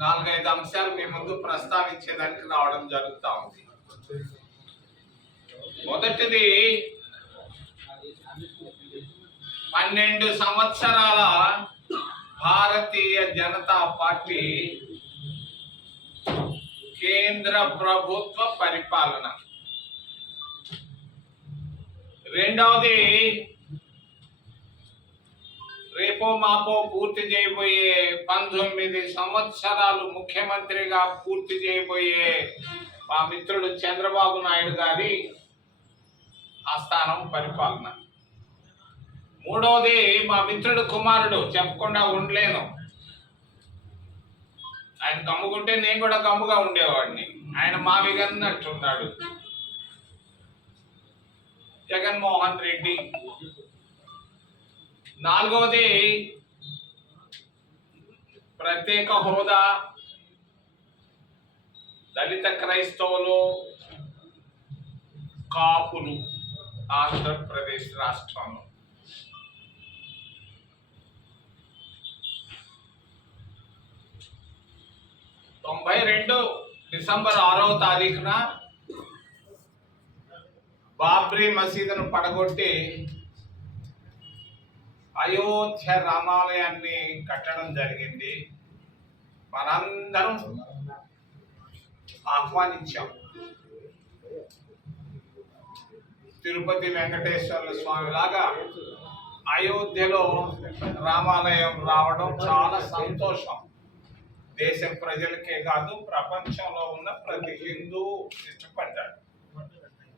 నాలుగైదు అంశాలు మీ ముందు ప్రస్తావించేదానికి రావడం జరుగుతూ ఉంది. మొదటిది, 12 సంవత్సరాల భారతీయ జనతా పార్టీ కేంద్ర ప్రభుత్వ పరిపాలన. రెండవది, రేపో మాపో పూర్తి చేయబోయే 19 సంవత్సరాలు ముఖ్యమంత్రిగా పూర్తి చేయబోయే మా మిత్రుడు చంద్రబాబు నాయుడు గారి ఆస్థానం పరిపాలన. మూడవది, మా మిత్రుడు కుమారుడు, చెప్పకుండా ఉండలేను. ఆయన గమ్ముకుంటే నేను కూడా గమ్ముగా ఉండేవాడిని. ఆయన మావిగన్నట్టున్నాడు, జగన్మోహన్ రెడ్డి. నాలుగవది, ప్రత్యేక హోదా, దళిత క్రైస్తవులు, కాపులు ఆంధ్రప్రదేశ్ రాష్ట్రంలో. డిసెంబర్ 6వ తారీఖున బాబ్రీ మసీదును పడగొట్టి అయోధ్య రామాలయాన్ని కట్టడం జరిగింది. మనందరం ఆహ్వానించాం. తిరుపతి వెంకటేశ్వర స్వామి లాగా అయోధ్యలో రామాలయం రావడం చాలా సంతోషం. దేశ ప్రజలకే కాదు, ప్రపంచంలో ఉన్న ప్రతి హిందూ ఇష్టపడ్డాడు.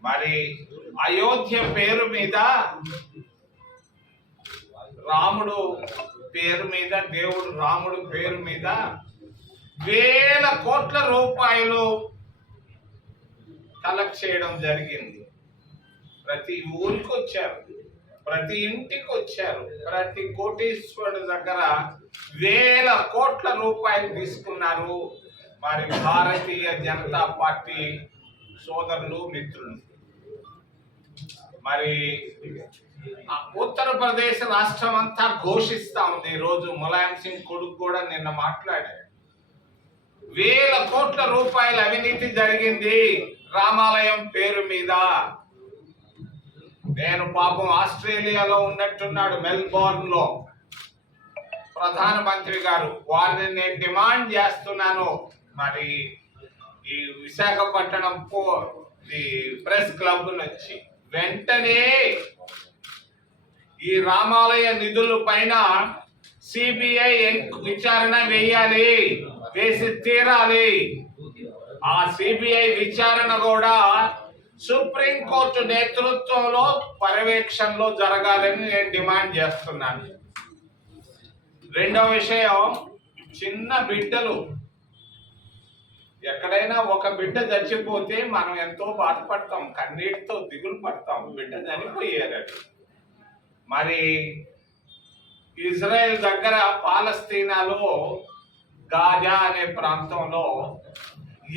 మరి అయోధ్య పేరు మీద, రాముడు పేరు మీద, దేవుడు రాముడు పేరు మీద వేల కోట్ల రూపాయలు కలెక్ట్ చేయడం జరిగింది. ప్రతి ఊరికి వచ్చారు, ప్రతి ఇంటికి వచ్చారు, ప్రతి కోటీశ్వరుడు దగ్గర వేల కోట్ల రూపాయలు తీసుకున్నారు. మరి భారతీయ జనతా పార్టీ సోదరులు, మిత్రులు. మరి ఉత్తరప్రదేశ్ రాష్ట్రం అంతా ఘోషిస్తా ఉంది. ఈరోజు ములాయం సింగ్ కొడుకు కూడా నిన్న మాట్లాడారు. వేల కోట్ల రూపాయల అవినీతి జరిగింది రామాలయం పేరు మీద. నేను పాపం ఆస్ట్రేలియాలో ఉన్నట్టున్నాడు, మెల్బోర్న్ లో. ప్రధానమంత్రి గారు, వారిని నేను డిమాండ్ చేస్తున్నాను, మరి ఈ విశాఖపట్నం ప్రెస్ క్లబ్ నుంచి వెంటనే ఈ రామాలయ నిధుల పైన సిబిఐ విచారణ వేయాలి, వేసి తీరాలి. ఆ సిబిఐ విచారణ కూడా సుప్రీంకోర్టు నేతృత్వంలో పర్యవేక్షణలో జరగాలని నేను డిమాండ్ చేస్తున్నాను. రెండవ విషయం, చిన్న బిడ్డలు, ఎక్కడైనా ఒక బిడ్డ చచ్చిపోతే మనం ఎంతో బాధపడతాం, కన్నీటితో దిగులు పడతాం. బిడ్డ చనిపోయారని. మరి ఇజ్రాయెల్ దగ్గర పాలస్తీనాలో గాజా అనే ప్రాంతంలో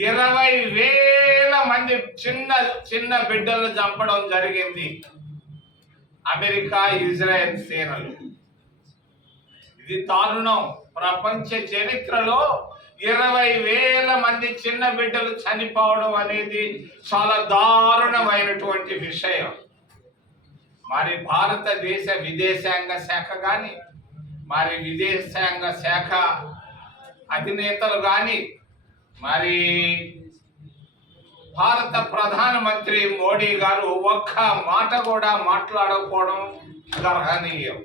20,000 మంది చిన్న చిన్న బిడ్డలు చంపడం జరిగింది అమెరికా, ఇజ్రాయెల్ సేనలు. ఇది దారుణం. ప్రపంచ చరిత్రలో 20,000 మంది చిన్న బిడ్డలు చనిపోవడం అనేది చాలా దారుణమైనటువంటి విషయం. మరి భారతదేశ విదేశాంగ శాఖ కానీ, మరి విదేశాంగ శాఖ అధినేతలు కానీ, మరి భారత ప్రధానమంత్రి మోడీ గారు ఒక్క మాట కూడా మాట్లాడకపోవడం గర్హనీయం.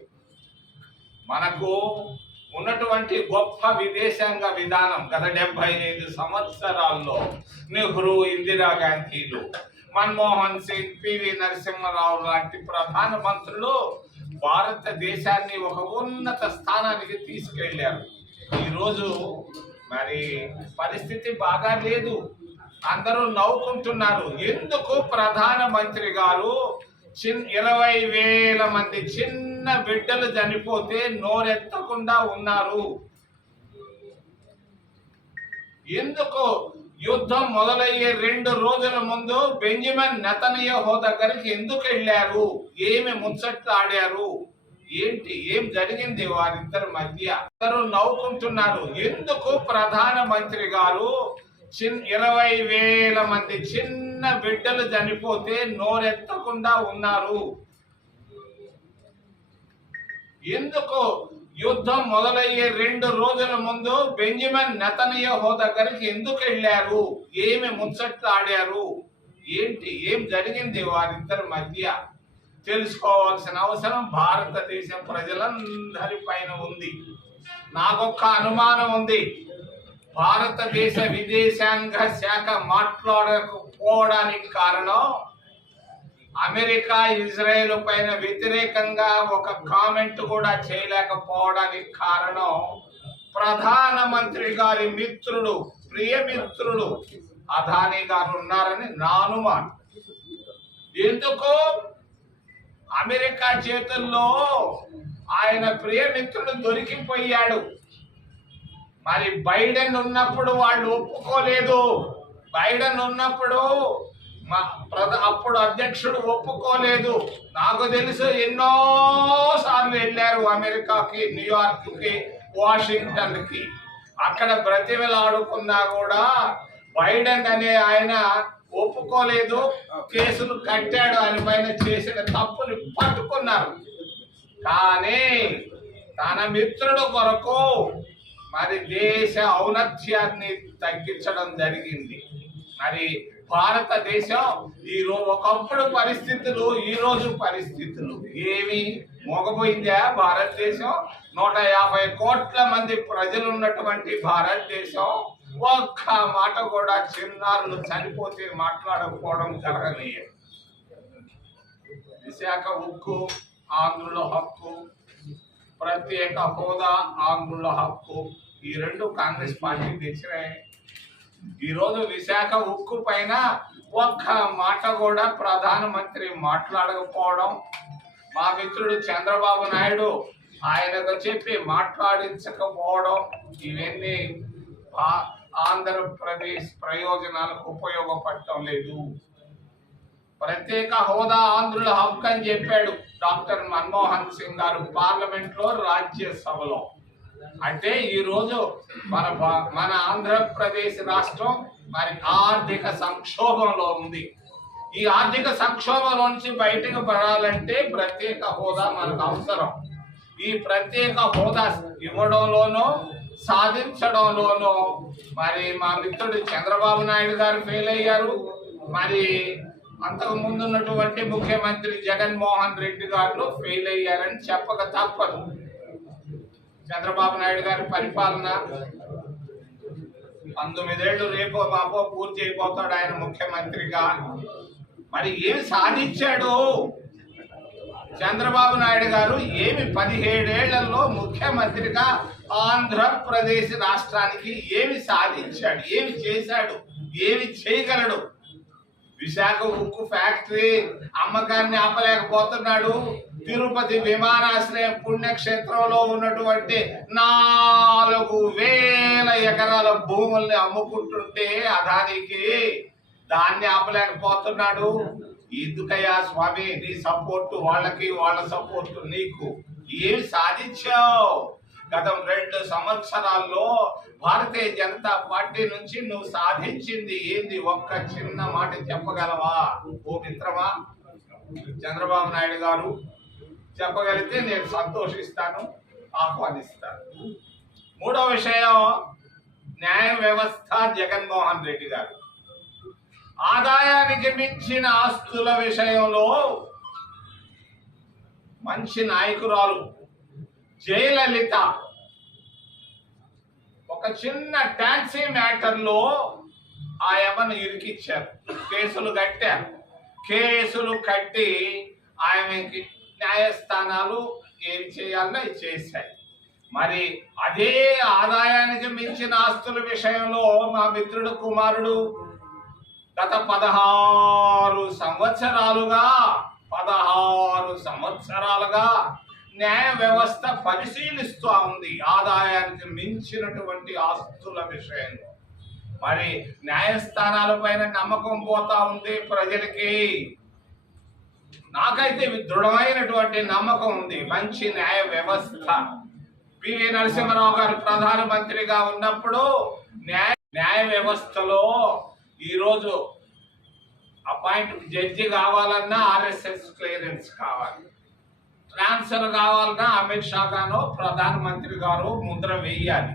మనకు ఉన్నటువంటి గొప్ప విదేశాంగ విధానం గత 75 సంవత్సరాల్లో నెహ్రూ, ఇందిరాగాంధీలు, మన్మోహన్ సింగ్, పివి నరసింహారావు లాంటి ప్రధానమంత్రులు భారతదేశాన్ని ఒక ఉన్నత స్థానానికి తీసుకెళ్లారు. ఈరోజు మరి పరిస్థితి బాగా లేదు. అందరూ నవ్వుకుంటున్నారు. ఎందుకు ప్రధానమంత్రి గారు 20,000 మంది చిన్న చిన్న బిడ్డలు చనిపోతే నోరెత్తకుండా ఉన్నారు. ఎందుకు? యుద్ధం మొదలయ్యే 2 రోజుల ముందు బెంజమిన్ నెతన్యాహు దగ్గరికి ఎందుకు వెళ్ళారు? ఏమి ముచ్చట్లాడారు? ఏం జరిగింది వారిద్దరి మధ్య? అందరూ నవ్వుకుంటున్నారు. ఎందుకు ప్రధానమంత్రి గారు 20,000 మంది చిన్న బిడ్డలు చనిపోతే నోరెత్తకుండా ఉన్నారు? ఎందుకు? యుద్ధం మొదలయ్యే 2 రోజుల ముందు బెంజమిన్ నెతన్యాహు దగ్గరికి ఎందుకు వెళ్ళారు? ఏమి ముచ్చట్లాడారు? ఏం జరిగింది వారిద్దరి మధ్య? తెలుసుకోవాల్సిన అవసరం భారతదేశ ప్రజలందరి పైన ఉంది. నాకొక్క అనుమానం ఉంది. భారతదేశ విదేశాంగ శాఖ మాట్లాడకపోవడానికి కారణం అమెరికా ఇజ్రాయెల్ పైన వ్యతిరేకంగా ఒక కామెంట్ కూడా చేయలేకపోవడానికి కారణం ప్రధానమంత్రి గారి మిత్రుడు, ప్రియమిత్రుడు అదానీ గారు ఉన్నారని నా అనుమానం. ఎందుకు? అమెరికా చేతుల్లో ఆయన ప్రియమిత్రుడు దొరికిపోయాడు. మరి బైడెన్ ఉన్నప్పుడు వాళ్ళు ఒప్పుకోలేదు. బైడెన్ ఉన్నప్పుడు అప్పుడు అధ్యక్షుడు ఒప్పుకోలేదు. నాకు తెలుసు ఎన్నో సార్లు వెళ్ళారు అమెరికాకి, న్యూయార్క్ కి, వాషింగ్టన్ కి. అక్కడ బ్రతిమలాడుకున్నా కూడా బైడెన్ అనే ఆయన ఒప్పుకోలేదు. కేసులు కట్టాడు. ఆయన పైన చేసిన తప్పుని పట్టుకున్నారు. కానీ తన మిత్రుడు కొరకు మరి దేశ ఔన్నత్యాన్ని తగ్గించడం జరిగింది. మరి భారతదేశం ఒకప్పుడు పరిస్థితులు, ఈ రోజు పరిస్థితులు ఏమి మోగపోయిందా? భారతదేశం 150 కోట్ల మంది ప్రజలు ఉన్నటువంటి భారతదేశం ఒక్క మాట కూడా చిన్నారులు చనిపోతే మాట్లాడకపోవడం జరగలేదు. విశాఖ ఉక్కు ఆంధ్రుల హక్కు, ప్రత్యేక హోదా ఆంధ్రుల హక్కు, ఈ 2 కాంగ్రెస్ పార్టీ తెచ్చినాయి. ఈరోజు విశాఖ ఉక్కు పైన ఒక్క మాట కూడా ప్రధానమంత్రి మాట్లాడకపోవడం, మా మిత్రుడు చంద్రబాబు నాయుడు ఆయనకు చెప్పి మాట్లాడించకపోవడం, ఇవన్నీ ఆంధ్రప్రదేశ్ ప్రయోజనాలకు ఉపయోగపడటం లేదు. ప్రత్యేక హోదా ఆంధ్రుల హక్కు అని చెప్పాడు డాక్టర్ మన్మోహన్ సింగ్ గారు పార్లమెంట్ లో, రాజ్యసభలో. అంటే ఈరోజు మన ఆంధ్రప్రదేశ్ రాష్ట్రం మరి ఆర్థిక సంక్షోభంలో ఉంది. ఈ ఆర్థిక సంక్షోభంలో నుంచి బయటకు పడాలంటే ప్రత్యేక హోదా మనకు అవసరం. ఈ ప్రత్యేక హోదా ఇవ్వడంలోనూ సాధించడంలోనూ మరి మా మిత్రుడు చంద్రబాబు నాయుడు గారు ఫెయిల్ అయ్యారు. మరి అంతకు ముందు ఉన్నటువంటి ముఖ్యమంత్రి జగన్మోహన్ రెడ్డి గారు ఫెయిల్ అయ్యారని చెప్పక తప్పదు. చంద్రబాబు నాయుడు గారి పరిపాలన 19 ఏళ్ళు రేపో మాపో పూర్తి అయిపోతాడు ఆయన ముఖ్యమంత్రిగా. మరి ఏమి సాధించాడు చంద్రబాబు నాయుడు గారు? ఏమి 17 ఏళ్లలో ముఖ్యమంత్రిగా ఆంధ్రప్రదేశ్ రాష్ట్రానికి ఏమి సాధించాడు? ఏమి చేశాడు? ఏమి చేయగలడు? విశాఖ ఉక్కు ఫ్యాక్టరీ అమ్మకాన్ని ఆపలేకపోతున్నాడు. తిరుపతి విమానాశ్రయం పుణ్యక్షేత్రంలో ఉన్నటువంటి 4,000 ఎకరాల భూముల్ని అమ్ముకుంటుంటే అదానికి దాన్ని ఆపలేకపోతున్నాడు. ఎందుకయ్యా స్వామి నీ సపోర్టు వాళ్ళకి, వాళ్ళ సపోర్టు నీకు? ఏమి సాధించావు? గత 2 సంవత్సరాల్లో భారతీయ జనతా పార్టీ నుంచి నువ్వు సాధించింది ఏంది? ఒక్క చిన్న మాట చెప్పగలవా ఓ మిత్రమా? చంద్రబాబు నాయుడు గారు చెప్పగలిగితే నేను సంతోషిస్తాను, ఆహ్వానిస్తాను. 3వ విషయం, న్యాయ వ్యవస్థ. జగన్మోహన్ రెడ్డి గారు ఆదాయానికి మించిన ఆస్తుల విషయంలో మంచి నాయకురాలు జయలలిత ఒక చిన్న టాక్సీ మ్యాటర్లో ఆయమ్మను ఇరికిచ్చారు. కేసులు కట్టి ఆమెకి న్యాయస్థానాలు ఏం చేయాలన్నా చేశాయి. మరి అదే ఆదాయానికి మించిన ఆస్తుల విషయంలో మా మిత్రుడు కుమారుడు గత 16 సంవత్సరాలుగా న్యాయ వ్యవస్థ పరిశీలిస్తూ ఉంది ఆదాయానికి మించినటువంటి ఆస్తుల విషయంలో. మరి న్యాయస్థానాల పైన నమ్మకం పోతా ఉంది ప్రజలకి. నాకైతే దృఢమైనటువంటి నమ్మకం ఉంది. మంచి న్యాయ వ్యవస్థ. పివి నరసింహారావు గారు ప్రధానమంత్రిగా ఉన్నప్పుడు న్యాయ వ్యవస్థలో ఈరోజు జడ్జి కావాలన్నా RSS క్లియరెన్స్ కావాలి, ట్రాన్స్ఫర్ కావాలన్నా అమిత్ షా గారు ప్రధానమంత్రి గారు ముద్ర వేయాలి.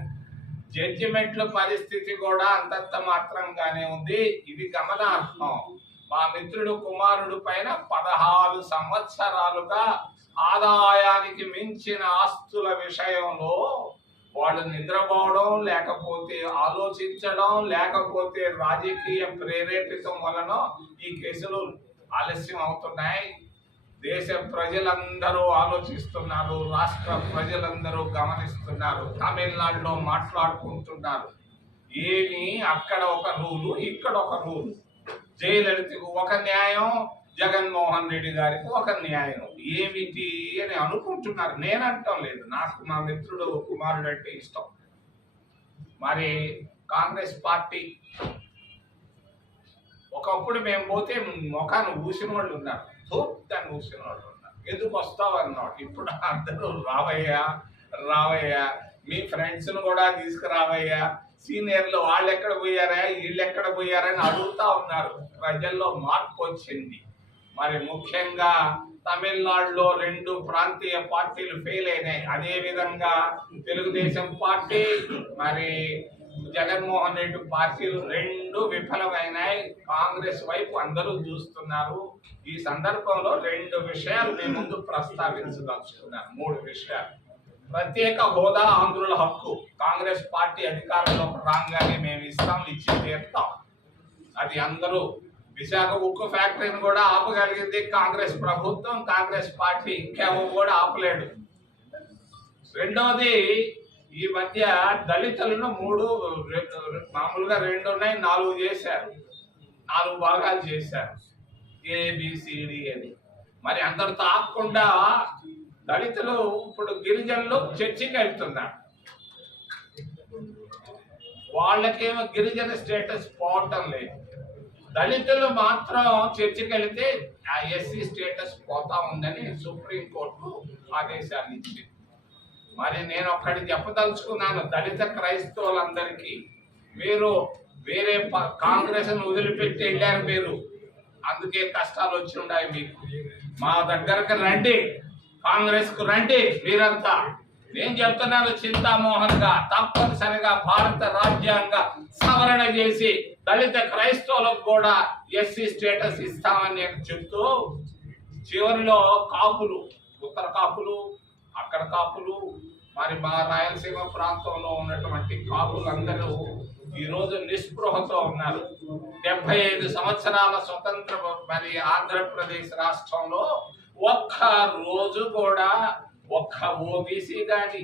జడ్జిమెంట్ల పరిస్థితి కూడా అంతంత మాత్రంగానే ఉంది. ఇది గమనార్హం. మా మిత్రుడు కుమారుడు పైన 16 సంవత్సరాలుగా ఆదాయానికి మించిన ఆస్తుల విషయంలో వాళ్ళు నిద్రపోవడం, లేకపోతే ఆలోచించడం, లేకపోతే రాజకీయ ప్రేరేపితం వలన ఈ కేసులు ఆలస్యం అవుతున్నాయి. దేశ ప్రజలందరూ ఆలోచిస్తున్నారు, రాష్ట్ర ప్రజలందరూ గమనిస్తున్నారు. తమిళనాడులో మాట్లాడుకుంటున్నారు. ఏమి అక్కడ ఒక రూలు, ఇక్కడ ఒక రూలు. జయలలితకు ఒక న్యాయం, జగన్మోహన్ రెడ్డి గారికి ఒక న్యాయం. ఏమిటి అని అనుకుంటున్నారు. నేనంటాం లేదు, నాకు మా మిత్రుడు కుమారుడు అంటే ఇష్టం. మరి కాంగ్రెస్ పార్టీ ఒకప్పుడు మేము పోతే ముఖాన్ని ఊసిన వాళ్ళు ఉన్నారు, దాన్ని ఊసిన వాళ్ళు ఉన్నారు. ఎందుకు వస్తావు అన్నాడు. ఇప్పుడు అందరూ రావయ్యా రావయ్యా, మీ ఫ్రెండ్స్ను కూడా తీసుకురావయ్యా, సీనియర్లు వాళ్ళు ఎక్కడ పోయారా వీళ్ళు ఎక్కడ పోయారా అని అడుగుతా ఉన్నారు. ప్రజల్లో మార్పు వచ్చింది. మరి ముఖ్యంగా తమిళనాడులో 2 ప్రాంతీయ పార్టీలు ఫెయిల్ అయినాయి. అదే విధంగా తెలుగుదేశం పార్టీ, మరి జగన్మోహన్ రెడ్డి పార్టీలు 2 విఫలమైనాయి. కాంగ్రెస్ వైపు అందరూ చూస్తున్నారు. ఈ సందర్భంలో 2 విషయాలు మీ ముందు ప్రస్తావించదలుచుకున్నారు. 3 విషయాలు. ప్రత్యేక హోదా ఆంధ్రుల హక్కు. కాంగ్రెస్ పార్టీ అధికారంలోకి రాగానే మేము ఇస్తాం, ఇచ్చి తీరుతాం. అది అందరూ. విశాఖ ఉక్కు ఫ్యాక్టరీని కూడా ఆపగలిగింది కాంగ్రెస్ ప్రభుత్వం. కాంగ్రెస్ పార్టీ ఇంకేమో కూడా ఆపలేడు. రెండవది, ఈ మధ్య దళితులను మామూలుగా 2 ఉన్నాయి, 4 చేశారు. 4 భాగాలు చేశారు, ABCD అని. మరి అందరితో ఆపకుండా దళితులు ఇప్పుడు గిరిజనులు చర్చికి వెళ్తున్నారు. వాళ్ళకేమో గిరిజన స్టేటస్ పోవటం లేదు. దళితులు మాత్రం చర్చికి వెళితే ఆ SC స్టేటస్ పోతా ఉందని సుప్రీంకోర్టు ఆదేశాలు ఇచ్చింది. మరి నేను ఒక్కటి చెప్పదలుచుకున్నాను దళిత క్రైస్తవులందరికీ. మీరు వేరే కాంగ్రెస్ వదిలిపెట్టి వెళ్ళారు, మీరు అందుకే కష్టాలు వచ్చి ఉన్నాయి మీకు. మా దగ్గరకు రండి, కాంగ్రెస్ కు రండి మీరంతా. నేను చెప్తున్నాను చింతామోహన్ గా తప్పనిసరిగా భారత రాజ్యాంగ సవరణ చేసి దళిత క్రైస్తవులకు కూడా SC స్టేటస్ ఇస్తామని నేను చెప్తూ, చివరిలో కాపులు, ఉత్తర కాపులు, అక్కడ కాపులు, మరి మా రాయలసీమ ప్రాంతంలో ఉన్నటువంటి కాపులందరూ ఈరోజు నిస్పృహతో ఉన్నారు. 75 సంవత్సరాల స్వతంత్ర మరి ఆంధ్రప్రదేశ్ రాష్ట్రంలో ఒక్క రోజు కూడా ఒక్క OBC గాని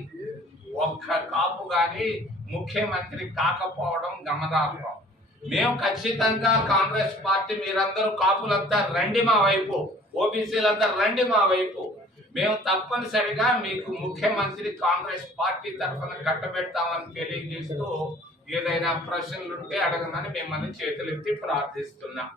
ఒక్క కాపు గాని ముఖ్యమంత్రి కాకపోవడం గమనార్హం. మేము ఖచ్చితంగా కాంగ్రెస్ పార్టీ, మీరందరూ కాపులంతా రండి మా వైపు, OBCలంతా రండి మా వైపు. మేము తప్పనిసరిగా మీకు ముఖ్యమంత్రి కాంగ్రెస్ పార్టీ తరఫున కట్టబెడతామని తెలియజేస్తూ, ఏదైనా ప్రశ్నలుంటే అడగమని మిమ్మల్ని చేతులెత్తి ప్రార్థిస్తున్నాం.